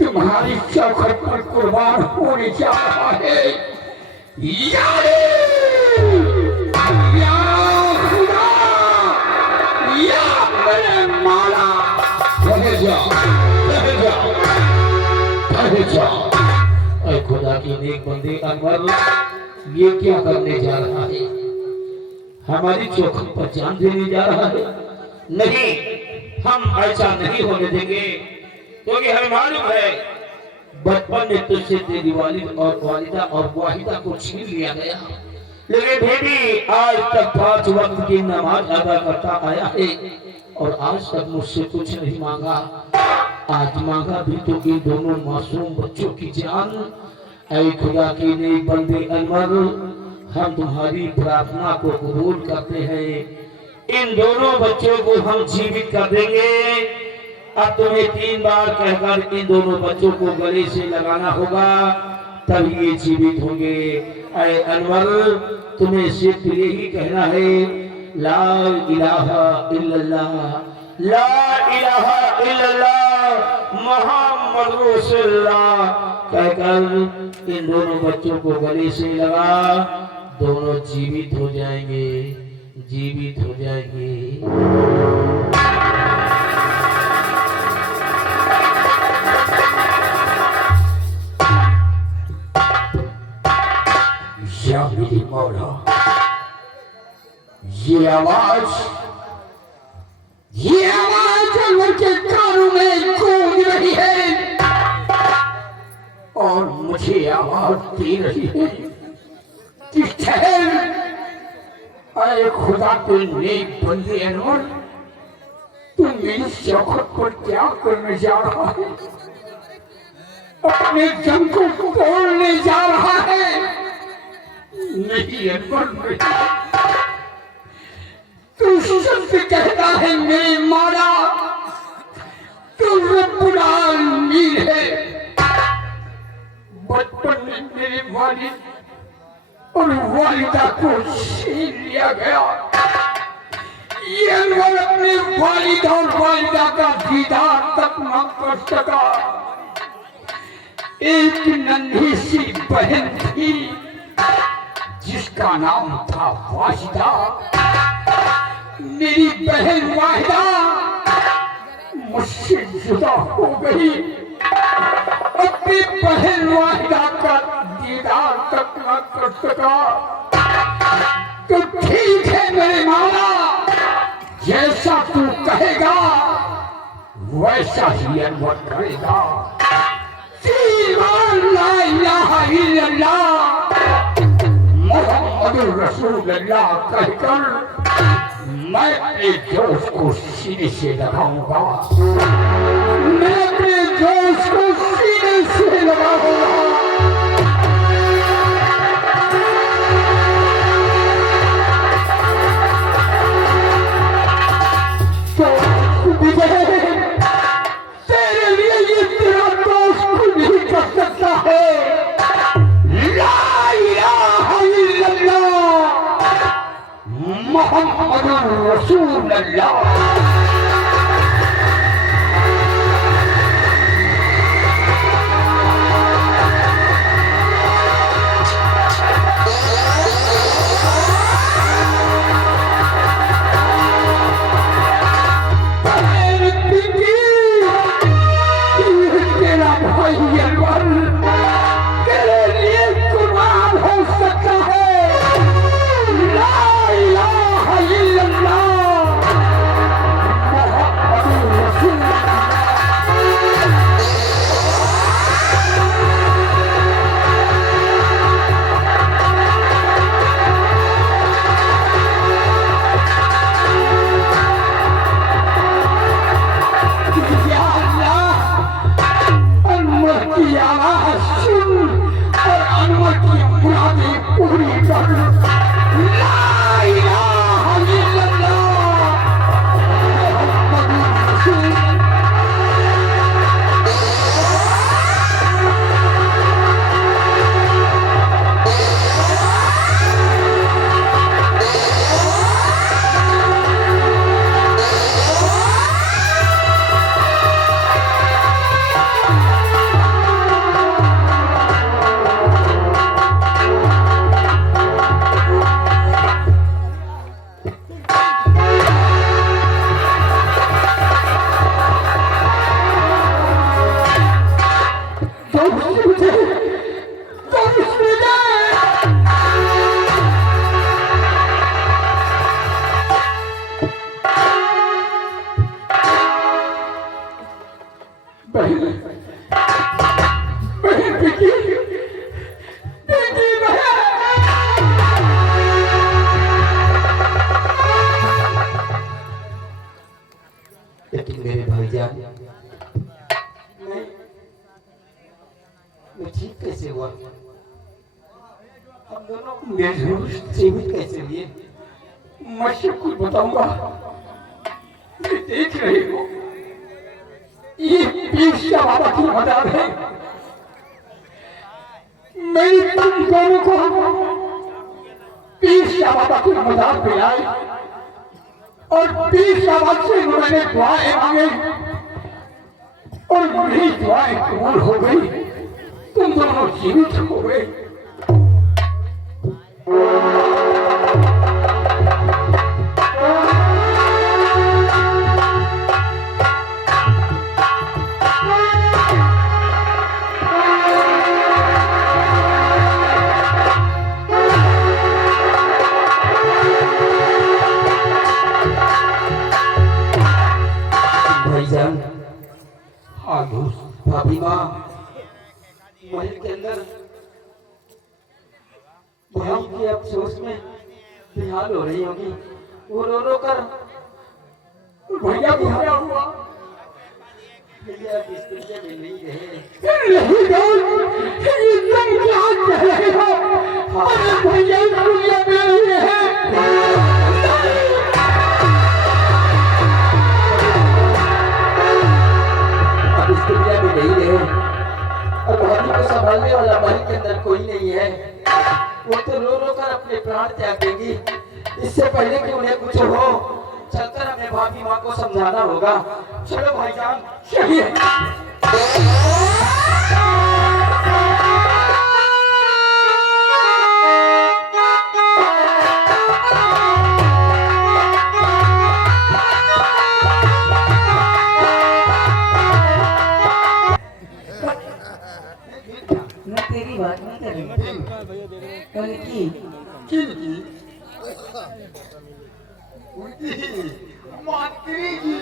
तुम्हारी चौखट पर कुर्बान होने जा रहा है। या खुदा, या मेरे मौला। ठहर जाओ, ठहर जाओ, ठहर जाओ। ऐ खुदा की नेक बंदे अनवर, ये क्या करने जा रहा है? हमारी चौखट पर जान देने जा रहा है? नहीं, हम ऐसा नहीं होने देंगे, क्योंकि हमें मालूम है बचपन में तुझसे तेरी वालिद और वालिदा और वाहिदा को छीन लिया गया, लेकिन फिर भी आज तक 5 वक्त की नमाज अदा करता आया है और आज तक मुझसे कुछ नहीं मांगा। आज मांगा भी तो इन दोनों मासूम बच्चों की जान। ऐ खुदा की नेक बंदे अनवर, हम तुम्हारी प्रार्थना को कबूल करते हैं। इन दोनों बच्चों को हम जीवित कर देंगे। अब तुम्हें 3 बार कहकर इन दोनों बच्चों को गले से लगाना होगा, तब ये जीवित होंगे। ऐ अनवर, तुम्हें सिर्फ यही कहना है, ला इलाहा इल्लल्लाह, ला इलाहा इल्लल्लाह मुहम्मद रसूलुल्लाह कहकर इन दोनों बच्चों को गले से लगा। दोनों जीवित हो जाएंगे, जीवित हो जाएंगे। या मेरी मौला, ये आवाज जानवर के कानों में गूंज रही है और मुझे आवाज दे रही है कि ठहर। अरे खुदा के नेक बंदे अनवर, तू मेरी चौखट पर क्या करने जा रहा है? अपने जम को तोड़ने जा रहा है? नहीं अनवर, नहीं। तू सत्य कहता है मेरे मौला, तू रब्बुल आलमीन है। बचपन में मेरे वालिद और वालिदा को छीन लिया गया। ये अनवर अपने वालिद और वालिदा का दीदार तक न कर सका। एक नन्ही सी बहन थी जिसका नाम था वाहिदा। मेरी बहन वाहिदा मुझसे जुदा हो गई। अपनी बहन वाहिदा का दीदार तक न कर सका। तो ठीक है मेरे मौला, जैसा तू कहेगा वैसा ही अनवर करेगा। ला इलाहा इल्लल्लाह मुहम्मदुर रसूलुल्लाह कहकर मैं अपने जोश को सीने से लगाऊंगा। मैं अपने जोश को सीने से लगाऊंगा। तो तेरे लिए ये तेरा दोस्त खुद ही कर सकता है। ला इलाहा इल्लल्लाह मुहम्मदुर रसूलुल्लाह। तेरा भाई अनवर तेरे लिए कुर्बान हो सकता है। ला इलाहा इल्लल्लाह मुहम्मदुर रसूलुल्लाह। या अल्लाह, अनवर की आवाज बहन बहन बेटी बेटी बहन। लेकिन मेरे भाईजान मैं ठीक कैसे हुआ? हम दोनों जीवित कैसे हुए? मैं सब कुछ बताऊंगा। ये देख रही हो, ये पीरसा बाबा की मदद है। मैंने तुम दोनों को पीरसा बाबा की मदद मिलाई और पीरसा बाबा से मैंने दुआएं मांगे और मेरी दुआएं कबूल हो गई। तुम दोनों जीवित हो गए। भाईजान हाँ दोस्त, भाभी माँ महल के अंदर भाई के अफसोस में बेहाल हो रही होगी। वो रो रो कर भैया को क्या हुआ? भैया किस दुनिया में नहीं रहे। नहीं दोस्त, ये तुम क्या कह रहे हो? अरे भैया इस दुनिया में नहीं है। अब इस दुनिया में नहीं रहे और भाभी को संभालने वाला महल के अंदर कोई नहीं है। वो तो रो रो कर अपने प्राण त्याग देंगी। इससे पहले कि उन्हें कुछ हो, चलकर हमें भाभी माँ को समझाना होगा। चलो भाईजान चलिए। मैं तेरी बात नहीं कर रही। कल की मंत्री जी,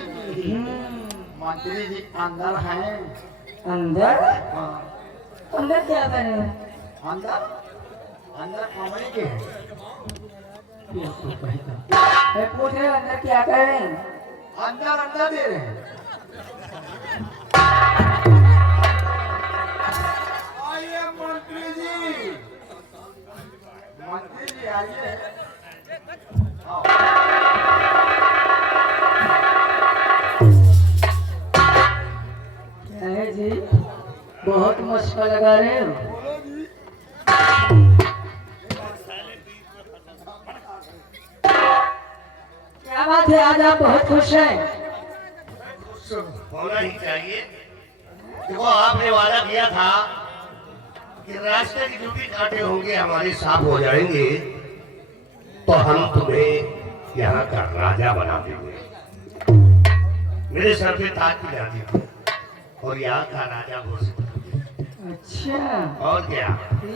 मंत्री जी अंदर हैं। अंदर हाँ, अंदर क्या कर रहे हो? अंदर अंदर कमरे के हैं। मैं पूछ रहा हूँ अंदर क्या कर रहे हैं? अंदर अंदर दे रहे हैं। आइए मंत्री जी, मंत्री जी आइए। आओ। क्या है जी, बहुत मुश्किल लगा रहे हो। क्या बात है, आज आप बहुत खुश हैं? होना ही चाहिए। देखो आपने वादा किया था कि रास्ते की जो भी कांटे होंगे हमारे साफ हो जाएंगे तो हम तुम्हें यहाँ का राजा बना देंगे। मेरे सर पे ताज पिला दी और यहाँ का राजा घोषित। अच्छा, और क्या,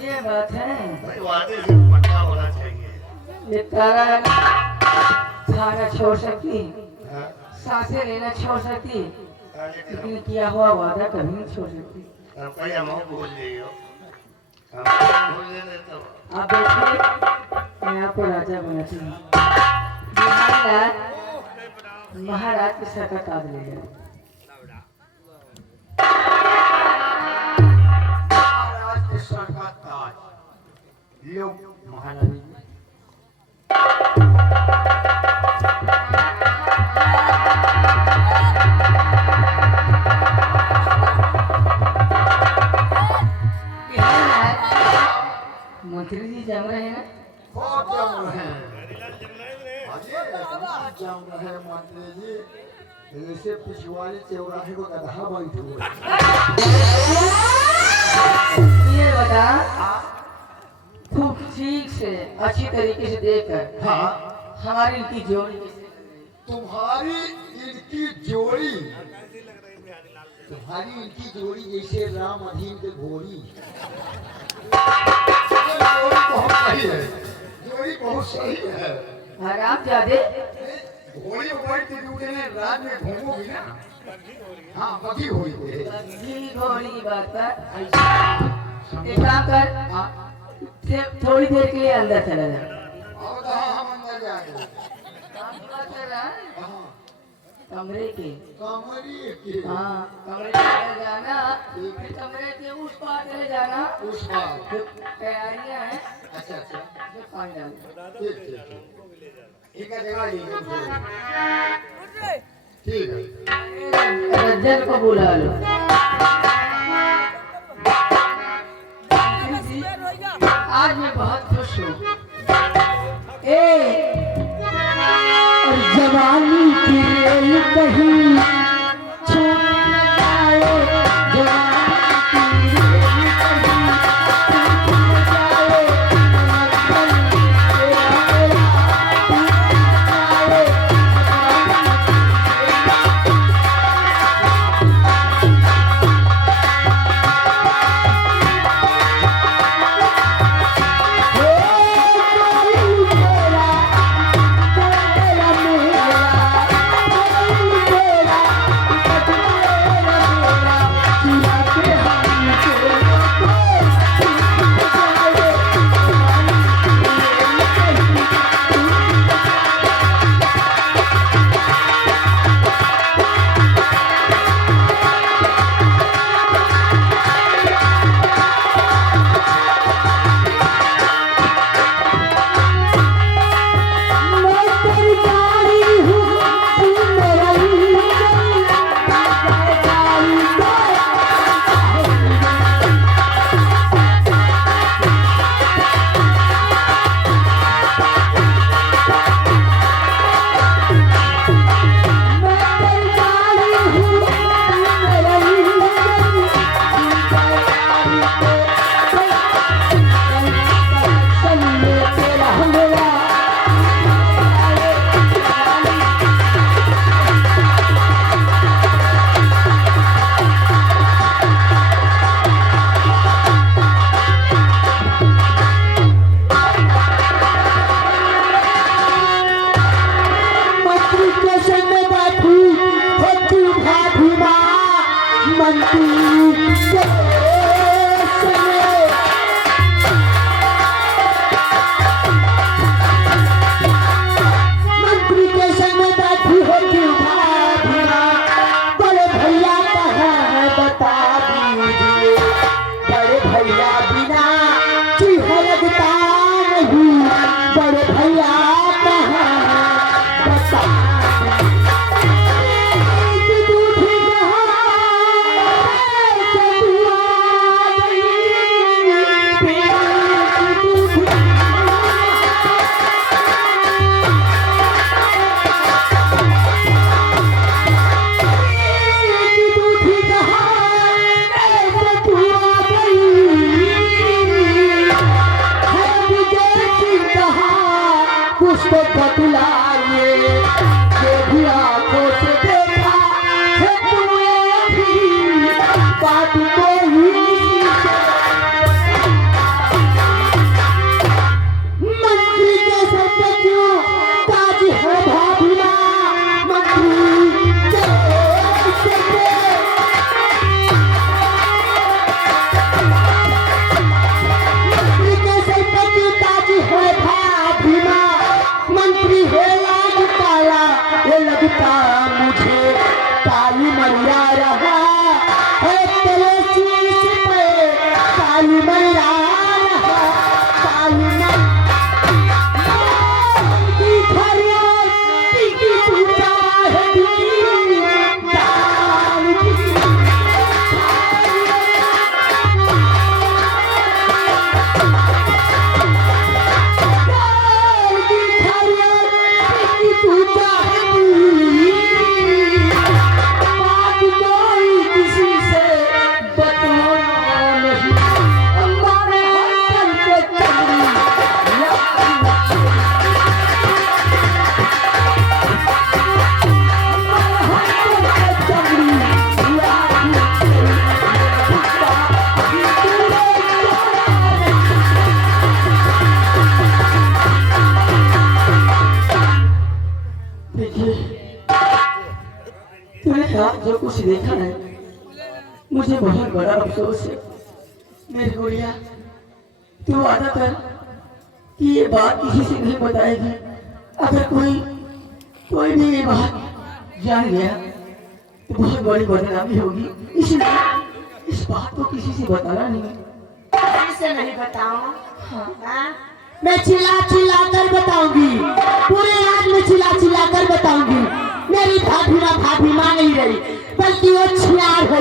ये बात है। भाई वादे से पक्का होना चाहिए। ये तारा खाना छोड़ सकती, हाँ? सांसें लेना छोड़ सकती, लेकिन किया हुआ वादा कभी नहीं छोड़ सकती। अब कहीं हम भूल जाइयो, हम भूल जाए तो आप देखिए, मैं आपको राजा बनाती हूँ। महाराज के सर का ताज ले जाए। महाराज के सर का ताज लो महारानी जी। मंत्री जी जम रहे हैं। बहुत जम रहे हैं। जम रहे हैं मंत्री जी। जैसे पिछवाड़े चौराहे को गधा बैठे हुए। ये बता, खूब ठीक से अच्छी तरीके से देखकर हाँ, हमारी इनकी जोड़ी कैसे लग रही है? तुम्हारी इनकी जोड़ी, तुम्हारी इनकी जोड़ी जैसे राम अधीन के घोड़ी। जोड़ी बहुत सही है, जोड़ी बहुत सही है। और आप ज्यादा घोड़ी बैठ के रात में घूमोगी ना हाँ कथी हुई थे घी घोड़ी बात है। एक काम कर, थोड़ी देर के लिए अंदर चला जा। अब तो हम अंदर जाएंगे काम पूरा कर रहा है? हाँ कमरे के, कमरे के हाँ कमरे के अंदर जाना, फिर कमरे के उस पार चले जाना। उस पार जो तैयारियां हैं अच्छा अच्छा जो पानी डाल। ठीक ठीक एक जगह लीजिए ठीक है रज्जल को बुला लो। आज मैं बहुत खुश हूँ। और जवानी की रेल कहीं छूट न जाए, जवानी की रेल कहीं छूट न जाए, लगता मुझे काली मैया रहा है तेरे मुझे बहुत बड़ा अफसोस है। मेरी गुड़िया, तू वादा कर कि ये बात किसी से नहीं बताएगी। अगर कोई भी ये बात जान गया तो बहुत बड़ी बदनामी होगी, इसलिए इस बात को किसी से बताना नहीं। कैसे नहीं बताऊं? हाँ? मैं चिल्ला चिल्ला कर बताऊंगी, पूरे रात में चिल्ला चिल्ला कर बताऊंगी। मेरी भाभी मां नहीं रही, बल्कि वो छिनार है,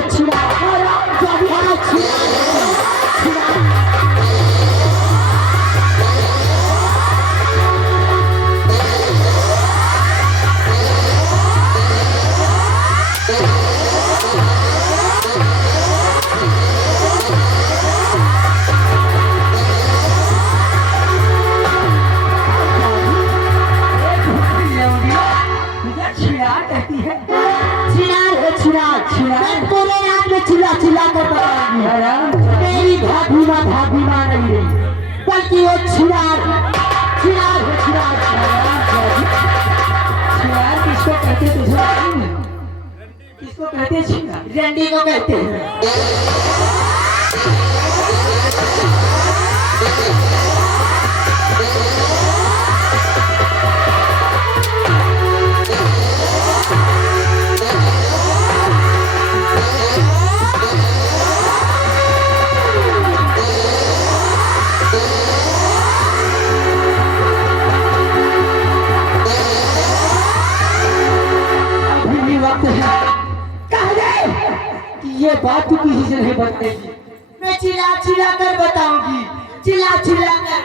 मैं पूरे रात में चिल्ला चिल्ला कर बताऊंगी। मेरी भाभी मां नहीं रही, बल्कि वो छिनार है। किसको कहते हैं तुझे मालूम है? किसको कहते हैं छिनार? रंडी को कहते हैं। ये बात तू किसी से नहीं बताएगी। मैं चिल्ला चिल्ला कर बताऊंगी, चिल्ला चिल्ला कर।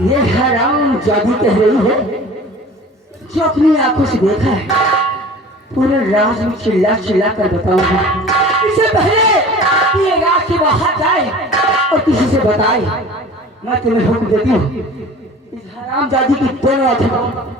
ये हराम जादू कह रही है जो अपनी आंखों से देखा है। पूरे राज में चिल्ला चिल्ला कर बताऊंगी। इससे पहले कि ये रात के बाहर जाए और किसी से बताए, मैं तुम्हें हुक्म देती हूँ इस हराम जादी की दोनों आंखें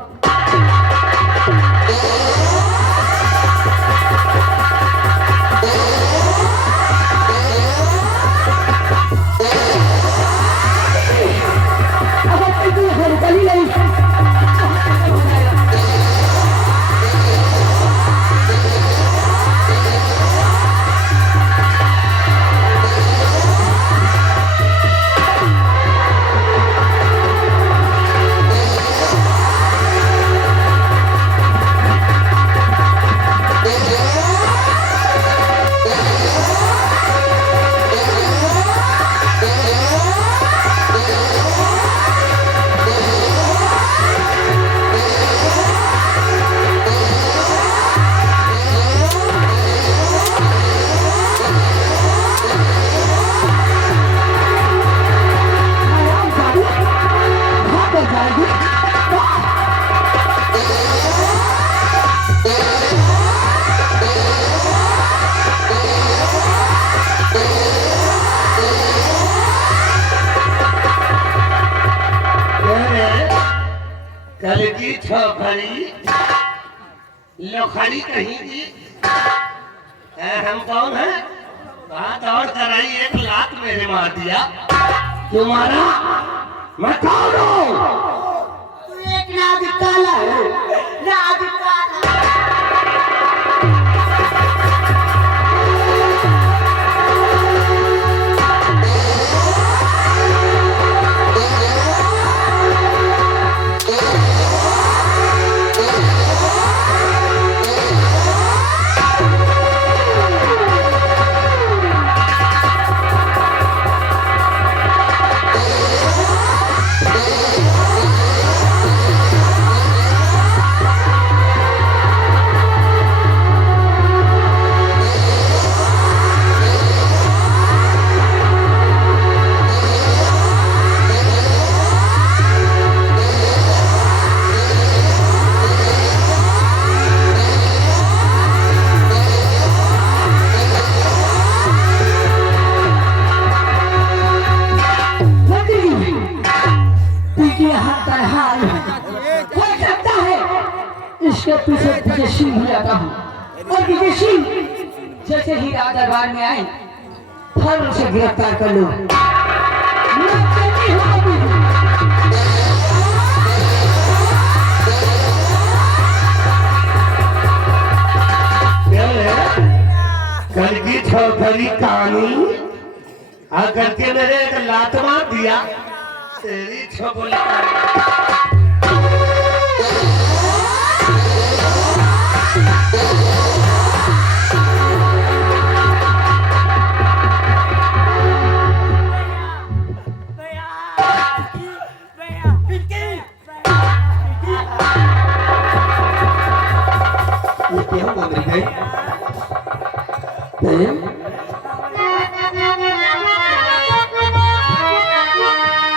कल की छोकरी लोखड़ी कहीं की। हम कौन है? बात और कराई, एक लात मेरे मार दिया। तुम्हारा मैं कौन हूँ? तू एक नाग काला है, नाग काला। आता हूँ और विदेशी जैसे ही राज दरबार में आए फल उसे गिरफ्तार कर लो। मैं कहती हूँ अभी भी। कल की छोकरी कहानी आकर के मेरे एक लात मार दिया तेरी छोकरी क्या हुआ मेरी भाई? प्रेम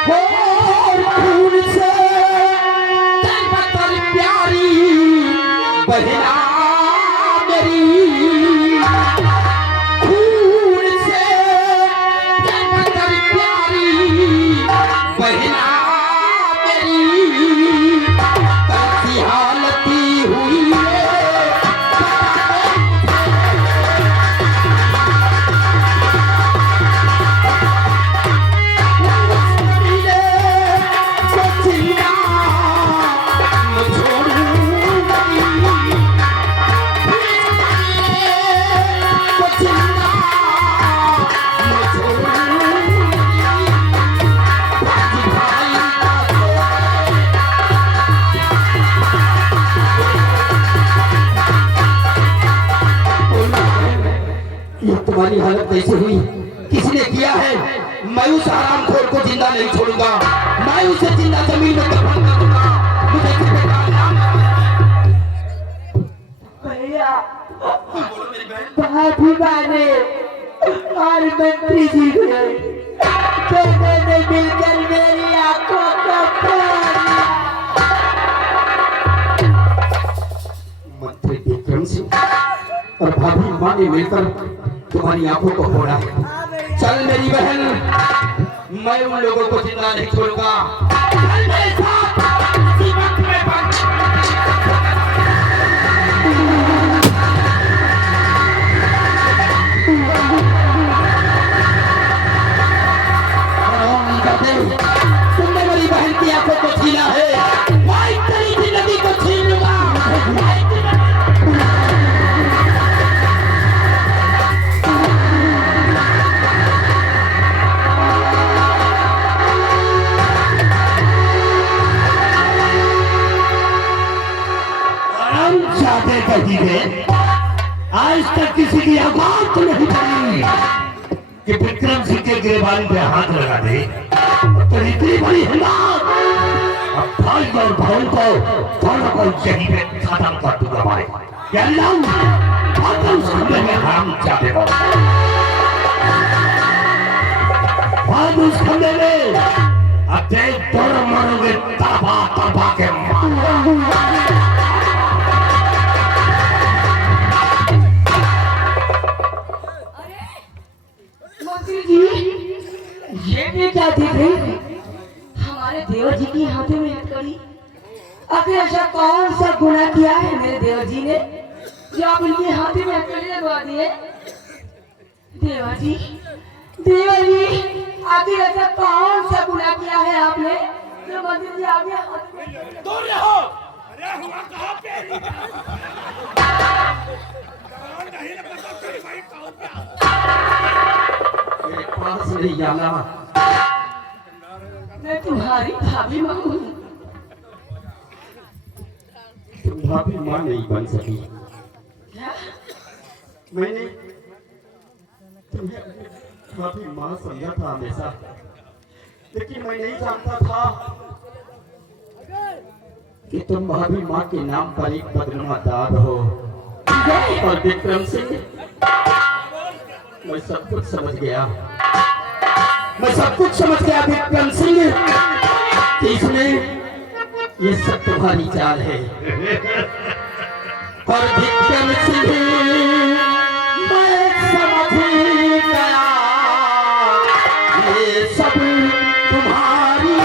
खून से तन पर प्यारी बहना मेरी, खून से तन पर प्यारी बहना मेरी, कैसी हालती हुई तुम्हारी हालत कैसे हुई, किसने किया है? मैं उस हरामखोर को जिंदा नहीं छोड़ूंगा, मैं उसे जिंदा जमीन में दफन कर दूंगा। मुझे भैया भाभी माने और मंत्री जी दोनों ने मिलकर मेरी आंखों को फोड़ दिया। मंत्री विक्रम सिंह और भाभी माँ ने मिलकर तुम्हारी आंखों को फोड़ा है। चल मेरी बहन, मैं उन लोगों को जिंदा नहीं छोड़ूंगा। चल मेरे साथ, इसी वक्त में तुमने मेरी बहन की आंखों को छीना है, मैं तेरी जिंदगी को छीन लूंगा। आज तक किसी की औकात नहीं बनी कि विक्रम सिंह के गिरबान पे हाथ लगा दे। तो इतनी बड़ी हिम्मत, अब भाई और बहन को दोनों को यहीं पे खत्म कर दूंगा भाई। उस खंबे में हराम जाते हो, उस खंबे में अब दोनों मरोगे तड़पा तड़पा के मार। ये भी क्या देख रही है? हमारे देवर जी की हाथों में हथकड़ी। आखिर ऐसा कौन सा गुनाह किया है मेरे देवर जी ने जो आप उनके हाथों में हथकड़ी लगवा दिए? देवर जी, देवर जी, आखिर ऐसा कौन सा गुनाह किया है आपने जो मंदिर जी आगे हाथ में? दूर रहो। अरे हुआ कहाँ पे? नहीं लगता तेरी भाई कहाँ पे? मेरे पास नहीं जाना, मैं तुम्हारी भाभी माँ हूँ। तुम भाभी माँ नहीं बन सकी। क्या? मैंने तुम्हें भाभी माँ समझा था हमेशा, लेकिन मैं नहीं जानता था कि तुम भाभी माँ के नाम पर एक बदनुमा दाद हो। और विक्रम सिंह, मैं सब कुछ समझ गया, मैं सब कुछ समझ गया विक्रम सिंह, कि इसमें ये सब तुम्हारी चाल है। और विक्रम सिंह, मैं समझ गया ये सब तुम्हारी।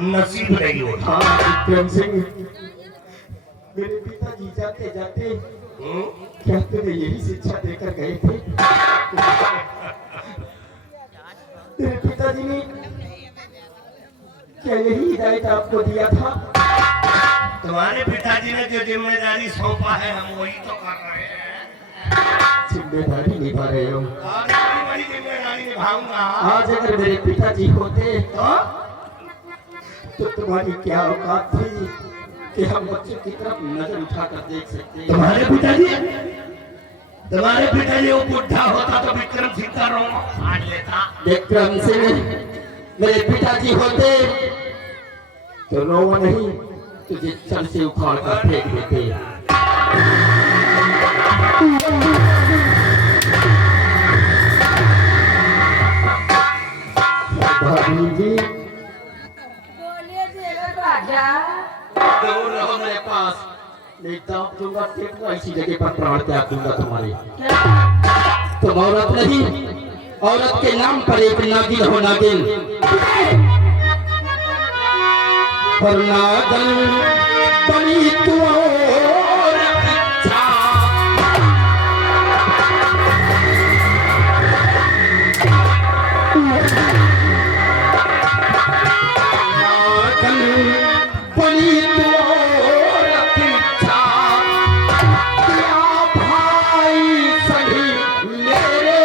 नसीब नहीं होता। विक्रम सिंह, मेरे पिताजी जाते जाते क्या तुम्हें यही शिक्षा देकर गए थे? तेरे पिताजी ने क्या यही हिदायत आपको दिया था? तुम्हारे पिताजी ने जो जिम्मेदारी सौंपा है हम वही तो कर रहे हैं। जिम्मेदारी निभा रहे हो। और इतनी बड़ी जिम्मेदारी निभाऊंगा। आज अगर मेरे पिताजी होते तो तुम्हारी क्या औकात थी कि हम बच्चों की तरफ नजर उठाकर देख सकते हैं? तुम्हारे पिताजी वो बुढ़ा होता तो विक्रम सिंह का रोग फाड़ लेता। विक्रम सिंह, मेरे पिताजी होते तो रोवा नहीं, तुझे चल से उखाड़ कर फेंक देते। भाभी जी, दूर रहो मेरे पास, नहीं दाब दूंगा, फेंकूंगा इसी जगह पर, प्राण त्याग दूंगा तुम्हारे। तुम औरत नहीं, औरत के नाम पर एक नागिन हो नागिन। और नागिन बनी तू औरत अच्छा। नागिन बनी तू औरत अच्छा। क्या भाई सही मेरे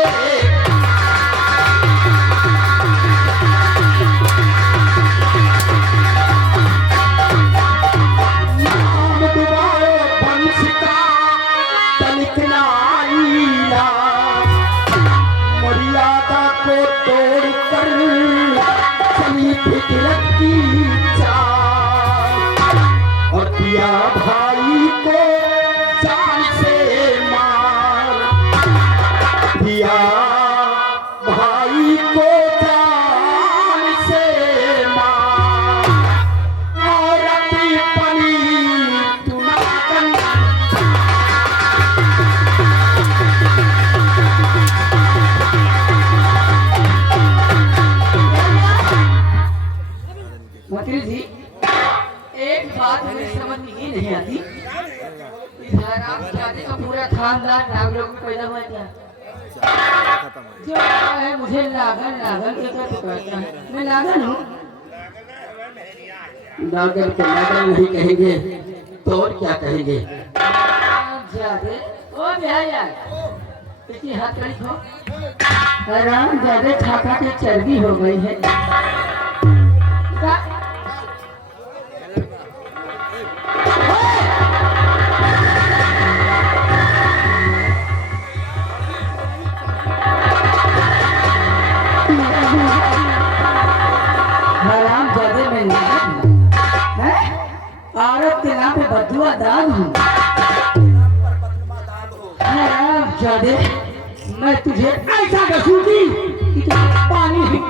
मर्यादा को तोड़ कर चली फितरत की चाल, और दिया भाई को जान से मार, दिया भाई को जान से मार। औरत बनी तू नागिन। मंत्री जी, एक बात मुझे समझ में ही नहीं आती, का पूरा खानदान नागलोक में पैदा हुआ क्या? जो है मुझे नागन नागन के क्या पुकारता है? मैं नागन हूँ। नागर को नागर नहीं कहेंगे तो और क्या कहेंगे? जादे ओ भैया, देखिए हाथ कड़ी खो, आराम जादे खा खा के चर्बी हो गई है। हराम जादे में औरत के नाम पे बदुआ दान हूँ। हराम जादे, मैं तुझे ऐसा घसूंगी कि तुझे पानी ही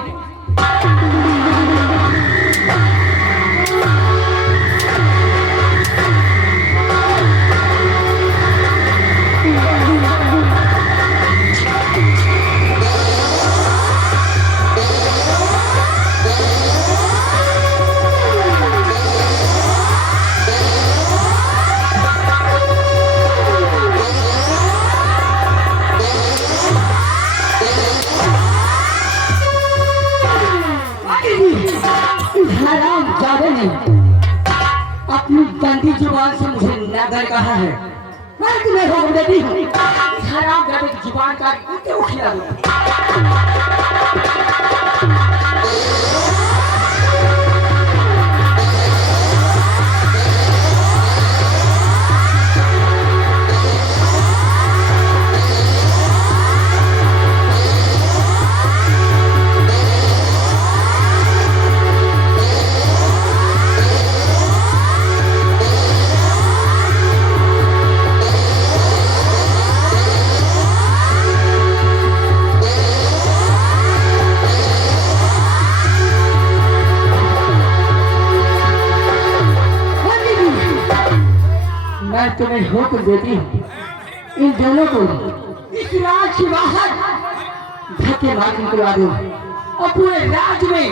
अपनी गंदी जुबान से मुझे नागर कहा है। मैं तुम्हें रोक देती हूँ। हराम जादे की जुबान का कुत्ते को खिला दूँ। मैं तुम्हें हुक्म देती हूँ, इन दोनों को इस राज से बाहर धक्के मार निकलवा दो और पूरे राज्य में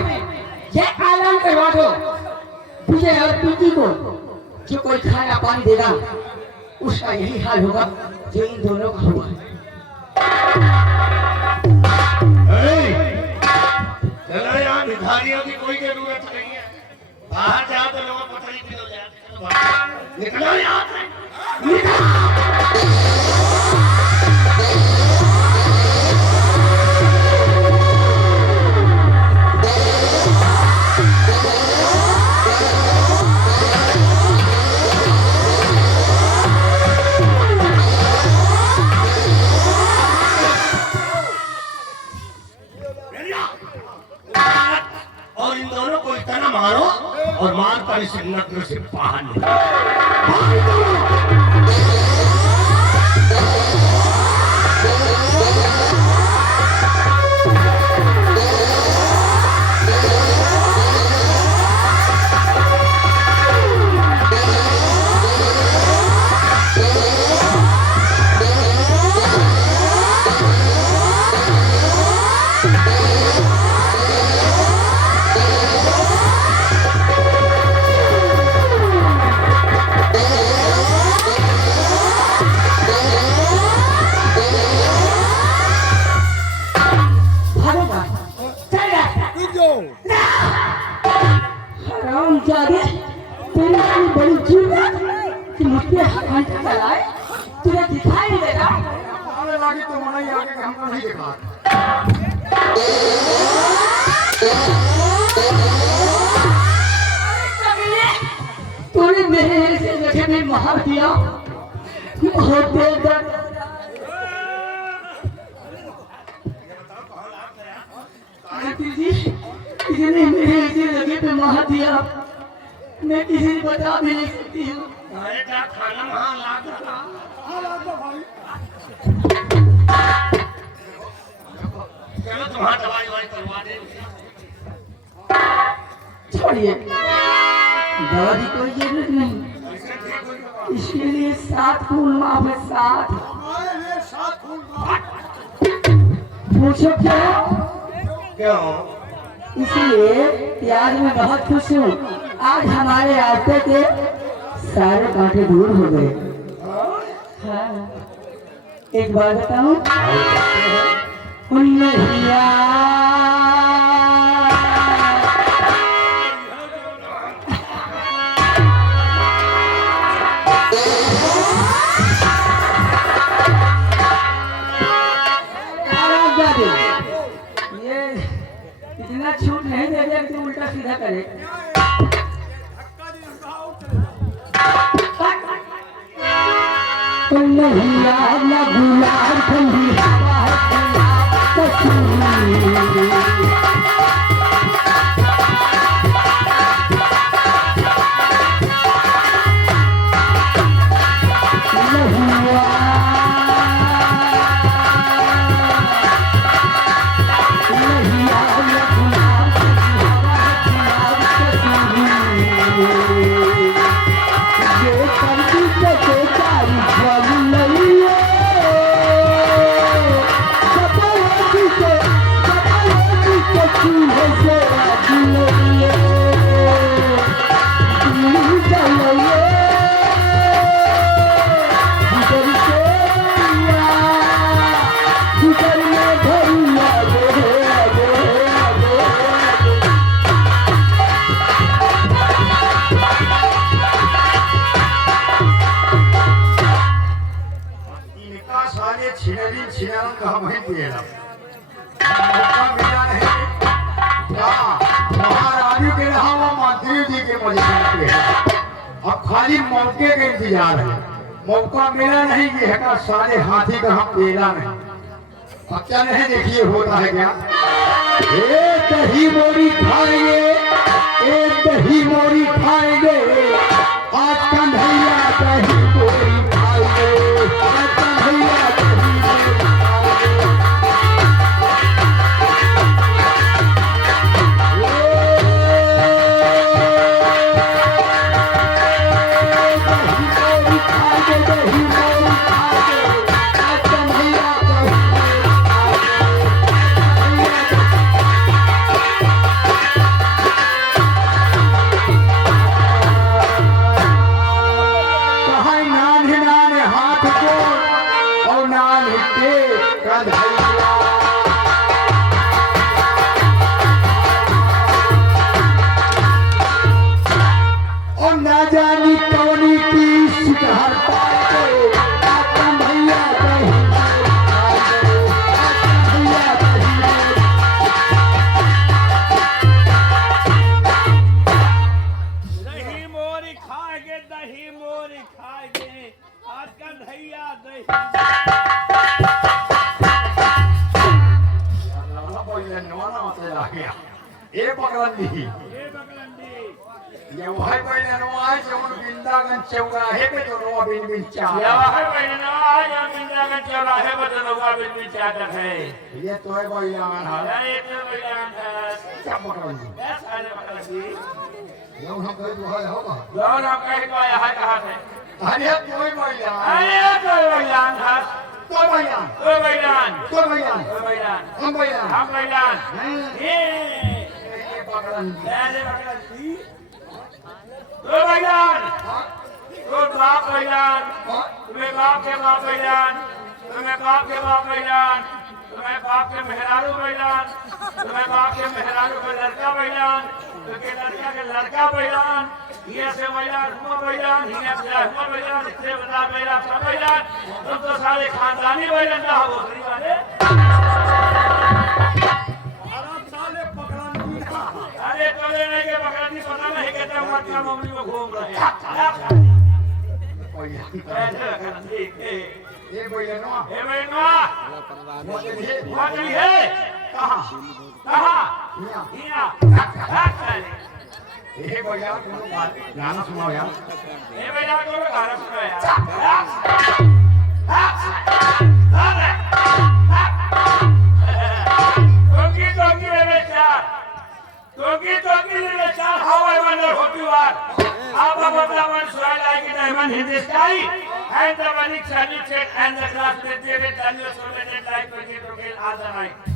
ये ऐलान करवा दो विजय और प्रीति को जो कोई खाना पानी देगा उसका यही हाल होगा जो इन दोनों का हुआ है। चलो यहाँ भिखारियों की कोई जरूरत नहीं है, बाहर जाओ तो लोग पता नहीं क्यों जाते। चलो बाहर निकलो यहाँ से, निकलो। और इन दोनों को इतना मारो और मार कर इस नगर से बाहर निकालो। हराम जादे तेरी इतनी बड़ी जुर्रत कि मुझ पे हाथ चलाए, तुझे दिखाई नहीं देता। हमें लगी तो मना ही आके कि हमको नहीं देखा। तूने मेरे ऐसे जगह में मार दिया, होते दर्द। इसने मेरे ऐसे जगह पे मार दिया, मैं किसी को बता भी नहीं सकती हूँ। खाना वहाँ ला दो। चलो तुम्हारा दवाई ववाई करवा दे। छोड़िए, दवा की कोई जरूरत नहीं, इसके लिए 7 खून माफ है। 7 पूछो क्यों? इसलिए कि आज मैं बहुत खुश हूँ, आज हमारे रास्ते के सारे कांटे दूर हो गए। हाँ, एक बार बताऊं, उन्नैया ये इतना छूट नहीं दे दिया कि उल्टा सीधा करे। उन्नैया ना गुलाब ठंडी हवा अब खाली मौके का इंतजार है, मौका मिला नहीं कि है सारे हाथी का हम पेड़ा नहीं। अब क्या नहीं देखिए होता है क्या, एक दही मोरी खाएंगे, एक दही मोरी खाएंगे, आज कन्हैया दही मोरी खाएंगे, आज कन्हैया दही मोरी खाएंगे। कन्हैया और ना जानी कवनी की शिकार पाए कन्हैया दही मोरी खाएगे दही मोरी खाएगे आज कन्हैया दही ये पकड़न दी ये बगलंडी ये वही पहले नवाज जमुन बिंदागन चौराहे पे तो नवा बिन बिन चाह है बहना आज हम इंदिरा चौराहे पर नौका बिल्कुल चाहते हैं ये तो है कोई यान हाल ये तो बयान है क्या पकड़न दी ऐसा है बगलंडी ये हम कहे तो है होगा दोनों कहीं तो आया है कहाँ से अरे कोई कोई यान अरे तो बयान है तो भैया तो बयान तो भैया तो बयान हम भैया हम बयान ये पकड़न दी ऐसे बगलंडी तो बयान तो बाप बयान तुम्हें बाप के बाप बयान तुम्हें बाप के बाप बयान तुम्हें बाप के मेहरारू बयान तुम्हें बाप के मेहरारू का लड़का बयान तुम्हें लड़का के लड़का बयान ये से बयान हुआ बयान ये से हुआ बयान इससे बता बयान सब बयान तुम तो सारे खानदानी बयान ना हो भोसड़ी वाले अरे तो लेने के बकरानी पता नहीं कहते मत का मम्मी को घूम रहे ये भैया नो हे बहनवा वो चलिए वहाँ चली है कहाँ कहाँ यहाँ यहाँ ये भैया तुम गाना सुनाओ यार ये भैया को गाना सुनो यार टोकी मेरे चार टोकी मेरे चार how I wonder hope you are आप अपना वन सोयल लाइक इन डायमंड हिंदी स्काई एंड द मनिक सैल्यूटेड एंड द क्लास में देवे तालियों सोलेटेड लाइक करके टोकेल आज नाइट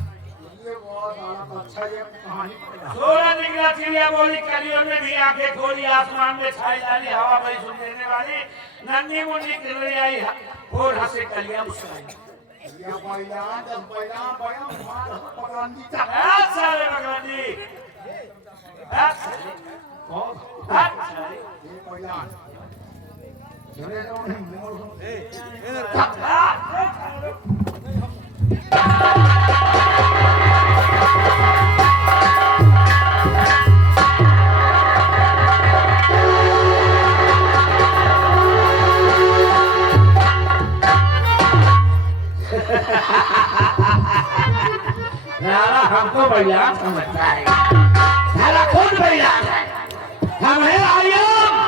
ये बहुत अच्छा ये कहानी पढ़ा सोलह निकला चिड़िया बोली कलियों में भी आंखें खोली आसमान में छाई डाली हवा भरी सुन देने वाली नन्ही मुन्नी किरली आई और हंसे कलियां मुस्कुराई ये भैया जब भैया भैया पकड़न दी था सारे बकरानी कौन सारे ये भैया चले जाओ नहीं मोर नारा हमको भैया समझता है सारा खुद भैया हम है आयम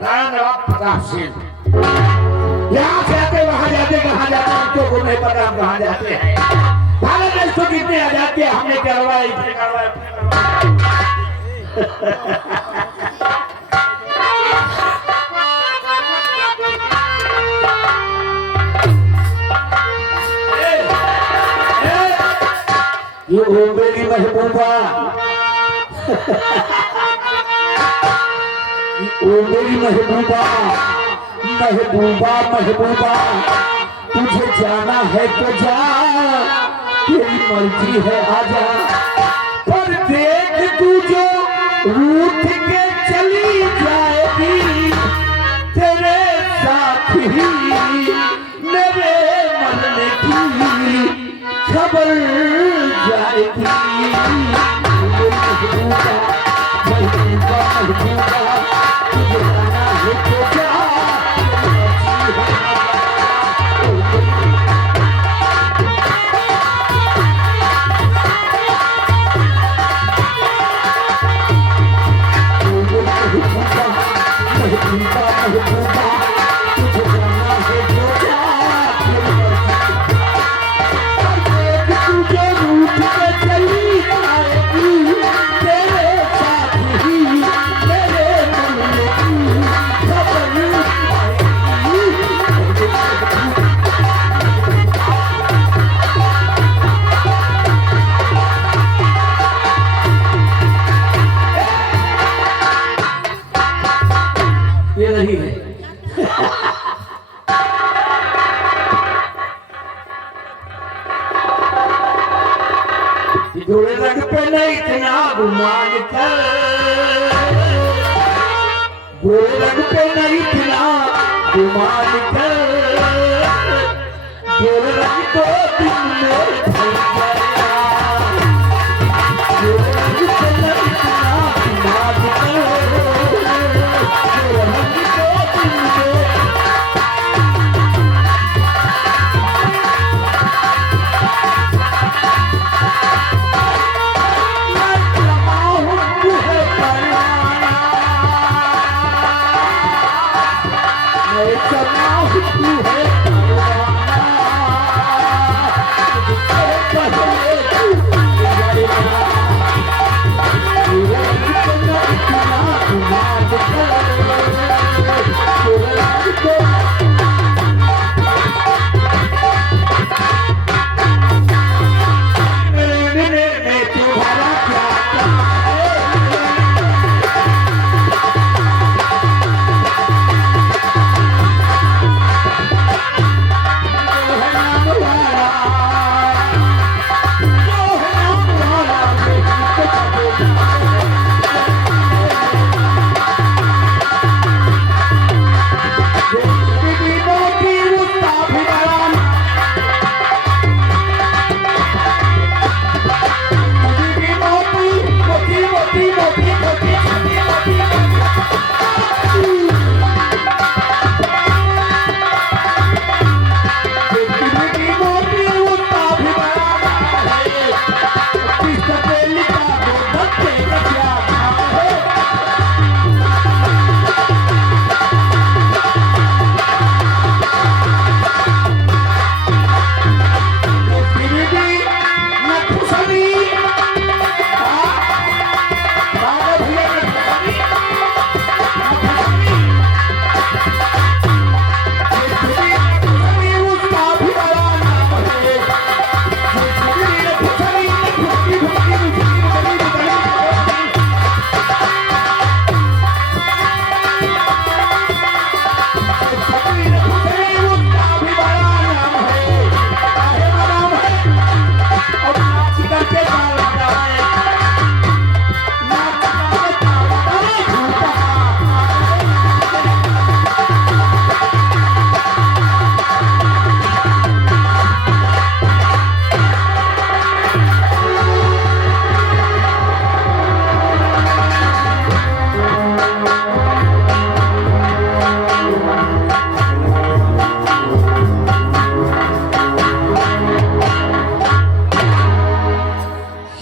राणा प्रताप सिंह यहाँ से आते वहाँ जाते कहाँ जाते हमको को नहीं पता हम कहाँ जाते हैं भारत देश को कितने आजादी है हमने करवाई इतने करवाई ये ओ मेरी महबूबा ये ओ मेरी महबूबा महबूबा महबूबा तुझे जाना है तो जा तेरी मर्जी है आजा पर देख तू जो रूठ के चली जाएगी तेरे साथ ही मेरे मरने की खबर जाएगी महबूबा महबूबा महबूबा तुझे जाना है तो जा तुझे रूठ के चली गोरे रंग पे न इतना गुमान कर, गोरे रंग पे न इतना गुमान कर, गोरे रंग को दिन में ढल गया, गोरे रंग पे न इतना गुमान कर, गोरे रंग को दिन में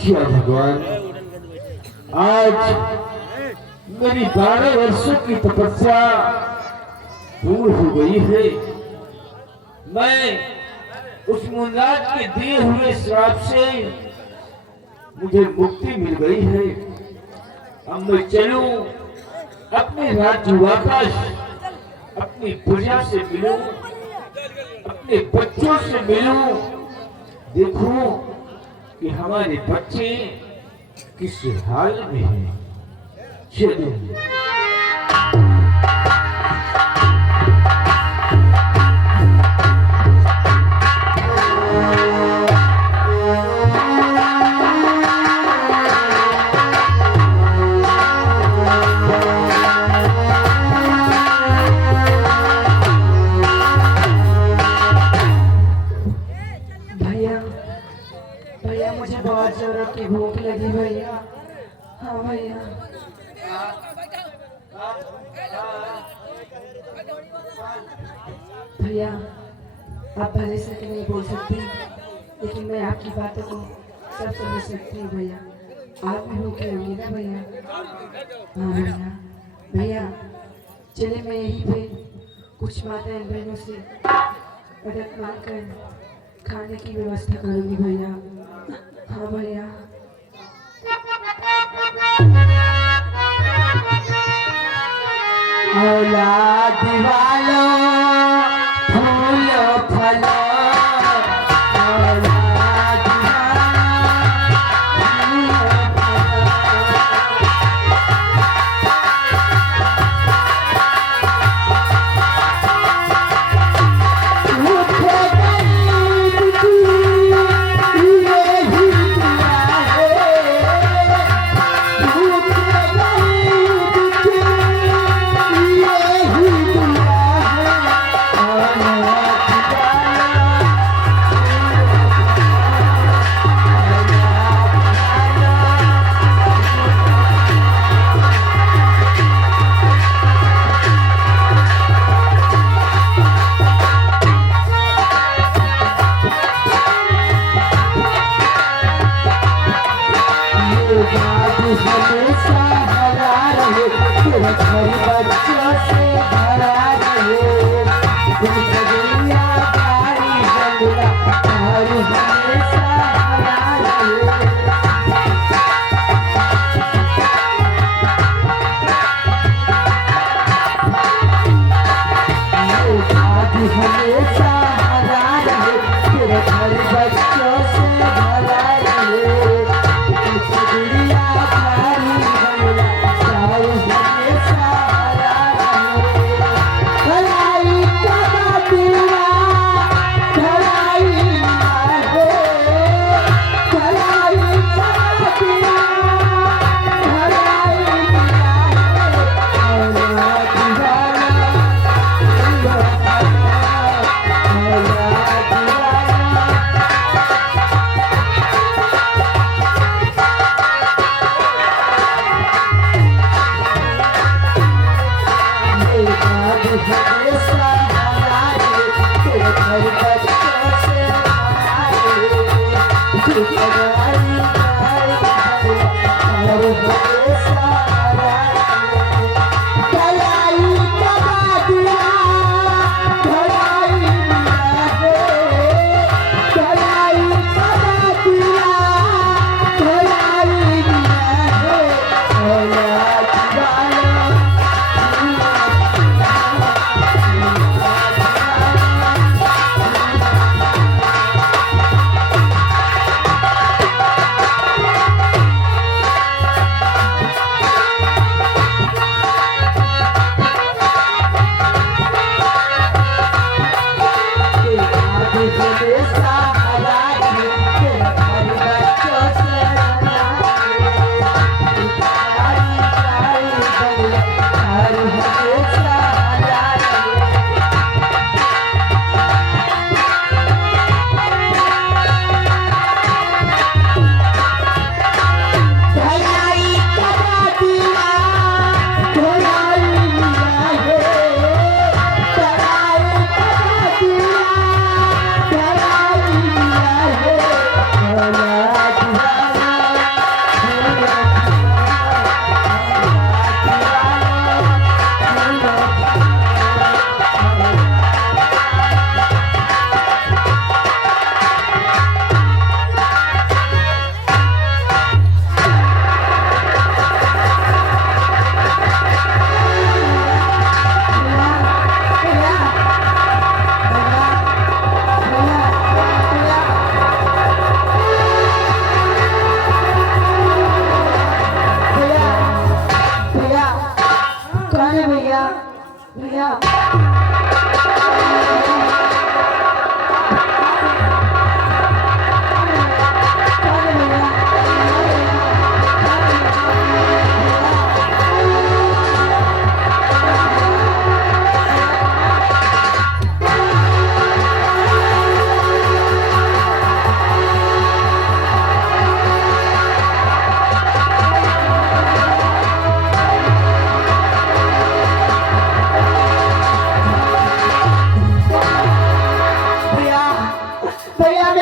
क्या भगवान, आज मेरी 12 वर्षों की तपस्या पूर्ण हो गई है। मैं उस मुनराज के दिए हुए श्राप से मुझे मुक्ति मिल गई है। अब मैं चलूं अपने राज्य वापस, अपनी प्रजा से मिलूं, अपने बच्चों से मिलूं, देखूं कि हमारे बच्चे किस हाल में हैं। चलो भैया मुझे बहुत जोरों की भूख लगी भैया। हाँ भैया। भैया आप भले से तो नहीं बोल सकती, लेकिन मैं आपकी बातों को सब समझ सकती हूँ भैया। आप भी भूखे होंगे ना भैया। हाँ भैया। भैया चले मैं यहीं पे कुछ माता बहनों से मदद मांग कर खाने की व्यवस्था करूँगी भैया। हाँ भैया। औलाद वालों फूल फलो, औलाद वालों घर बच्चों से भरा रहे, तुम सजनिया प्यारी बंगला घर हमेशा भरा रहे। हमेशा भरा रहे, तेरे घर बच्चों से भरा रहे, गुड़िया प्यारी बंगला चाहे हमेशा भरा रहे। भलाई का दिया भलाई ना हो, भलाई का दिया भलाई ना हो,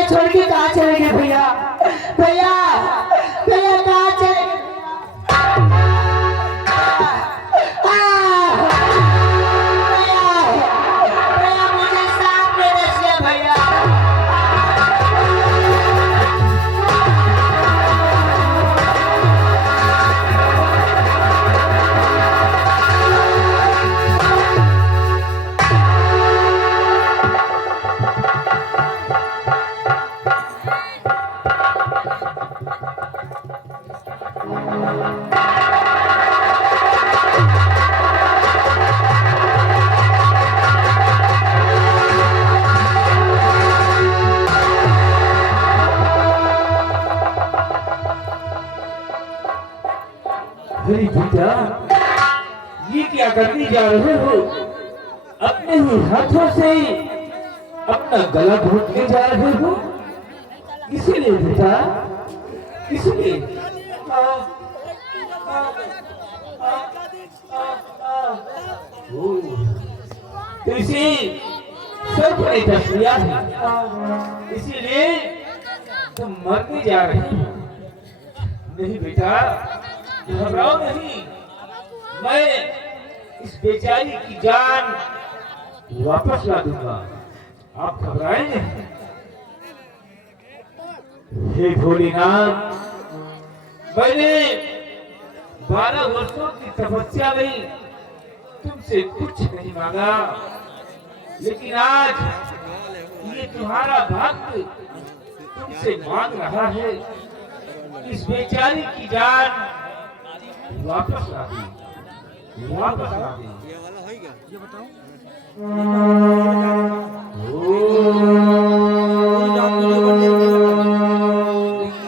छोड़ के कहाँ चले गए भैया? भैया भैया कहाँ चले गए? भैया मुझे सांप ने डस लिया भैया। अरे बेटा, ये क्या करने जा रहे हो? अपने ही हाथों से अपना गला घोटने जा रहे हो? किसलिए बेटा? किसलिए? तो इसे सब ने डस लिया है, इसीलिए तुम मरने जा रहे हो। नहीं बेटा, घबराओ नहीं, मैं इस बेचारी की जान वापस ला दूंगा। आप घबराएं नहीं। हे भोलेनाथ, मैंने 12 वर्षों की तपस्या में तुमसे कुछ नहीं मांगा, लेकिन आज ये तुम्हारा भक्त तुमसे मांग रहा है, इस बेचारी की जान वापस ला दी, वापस ला दी।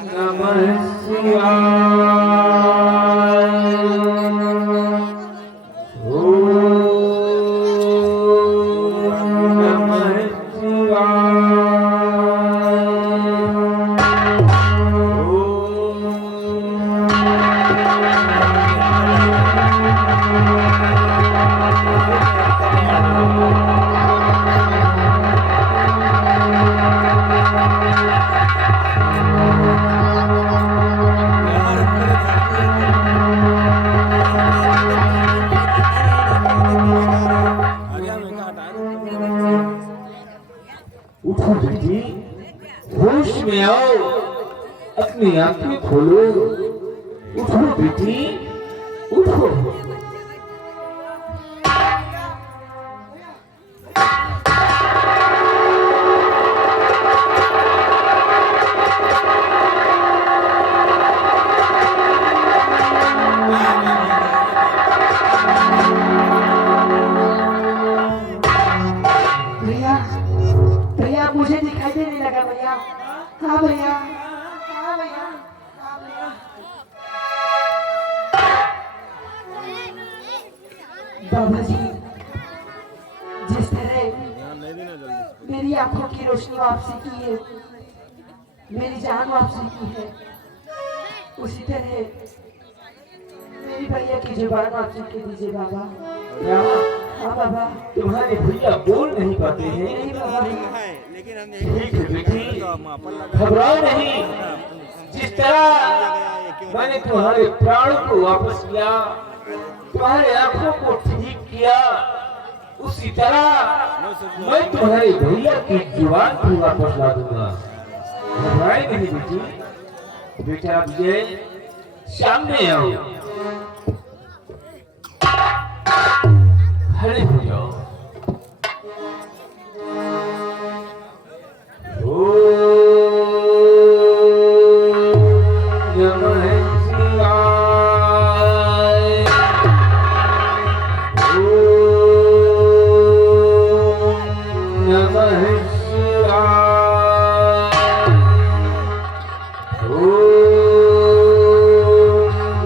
नमः शिवाय। उठो बेटी, होश में आओ, अपनी आंखें खोलो। उठो बेटी, उठो। भैया भैया मुझे दिखाई देने लगा भैया। हाँ भैया, हाँ भैया, हाँ भैया। बाबा जी, जिस तरह मेरी आंखों की रोशनी वापसी की है, मेरी जान वापसी की है, उसी तरह मेरी भैया की जुबान वापसी की दीजिए बाबा। हाँ बाबा। तुम्हारे भैया बोल नहीं पाते हैं। नहीं बाबा। ठीक है बेटी, घबराओ नहीं। जिस तरह मैंने तुम्हारे प्राण को वापस किया, तुम्हारे आंखों को ठीक किया, उसी तरह मैं तुम्हारे भैया की जुबान भी वापस ला दूंगा। घबराए नहीं बेटी। बेटा विजय, सामने आओ। खड़े हो जाओ। नमः शिवाय। नमः शिवाय।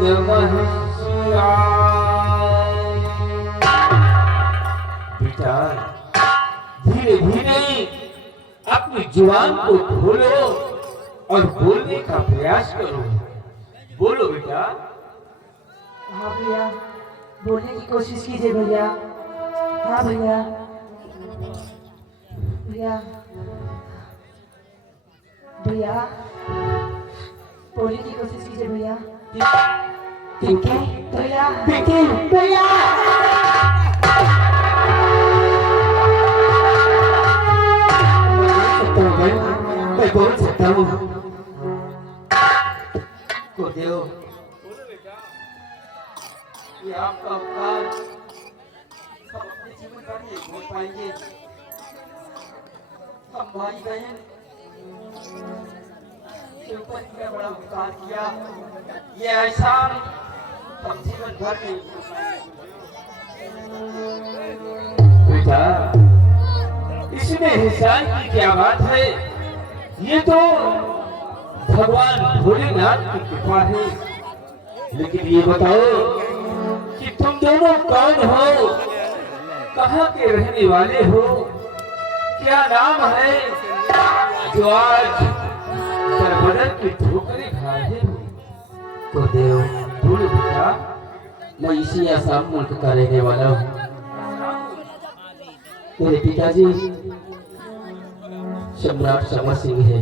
नमः शिवाय। बेटा, धीरे धीरे अपनी जुबान को खोलो और बोलने का प्रयास करो। बोलो बेटा। हाँ भैया, बोलने की कोशिश कीजिए भैया। हाँ भैया, भैया, भैया, बोलने की कोशिश कीजिए भैया। पिंकी, भैया, पिंकी, भैया। मैं बोल सकता हूँ। गुरुदेव, ये आपका उपकार हम अपने जीवन भर नहीं भूल पाएंगे। हम भाई बहन के ऊपर इतना बड़ा उपकार किया, ये एहसान हम जीवन भर नहीं भूल पाएंगे। बेटा, इसमें एहसान की क्या बात है? ये तो भगवान भोलेनाथ की कृपा है। लेकिन ये बताओ कि तुम दोनों कौन हो, कहाँ के रहने वाले हो, क्या नाम है जो आज बदन की ठोकरें खा रहे हो? गुरुदेव, बोलो बेटा। मैं इसी आसाम मुल्क का रहने वाला हूँ। मेरे पिताजी सम्राट समर सिंह है।